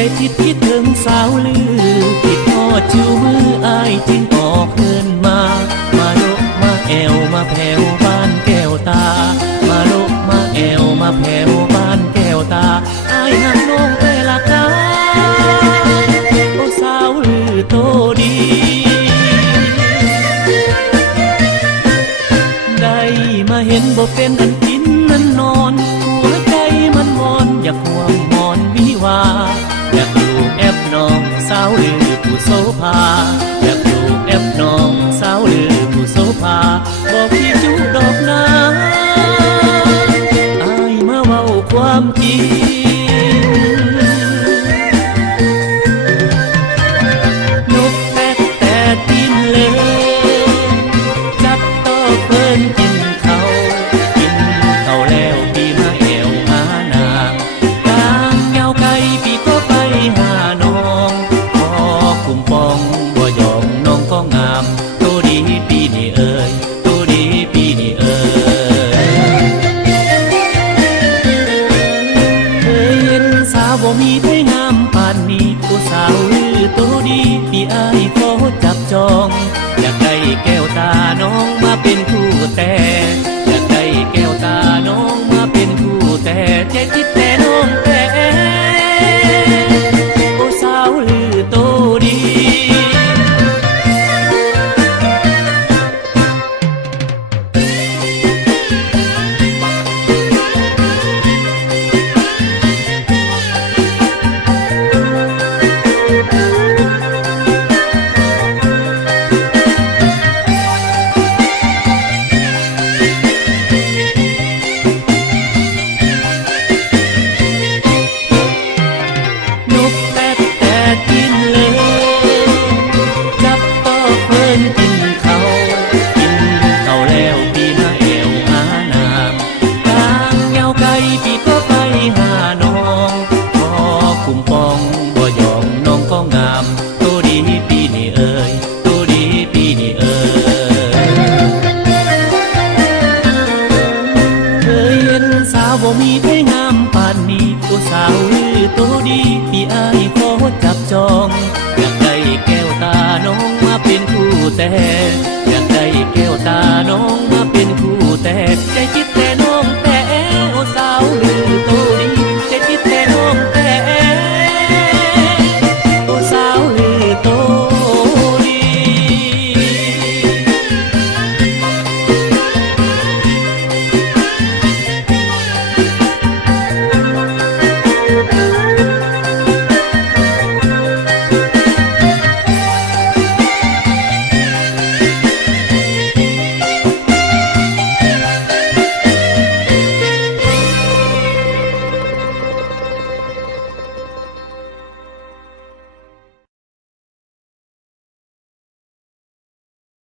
ใจคิดถึงสาวลือคิดทอดชิวมืออายจึงออกเดินมาโลกมาแอวมาแผ่วบ้านแก้วตามาโลกมาแอวมาแผ่วบ้านแก้วตาอายหักน้องแต่ละกาโอ้สาวลือโตดีได้มาเห็นบ่เป็นอันกินนั่นนอนหัวใจมันมอนอยากห่วงมอนวิวาอยากอยู่แอบน้องสาวลือผู้โสภาอยากอยู่แอบน้องสาวลือผู้โสภาบอกพี่จูดอกนาอายมาเว้าความจริงนกแต่กินเลยจับต่อเพิ่นกินเขาแล้วพี่มาแอวหานางกลางเงาไก่พี่ก็ไปหาน้องพอคุ้มปองบ่ยอมน้องก็งามตัวดีพี่นี่เอ่ยตัวดีพี่นี่เอ่ยเคยเห็นสาวบ่มีไผงามปานนี้ผู้สาวลือตัวดีพี่อายขอจับจองอยากได้แก้วตาน้องมาเป็นคู่แต่อยากได้แก้วตาน้องมาเป็นคู่แต่ใจคิด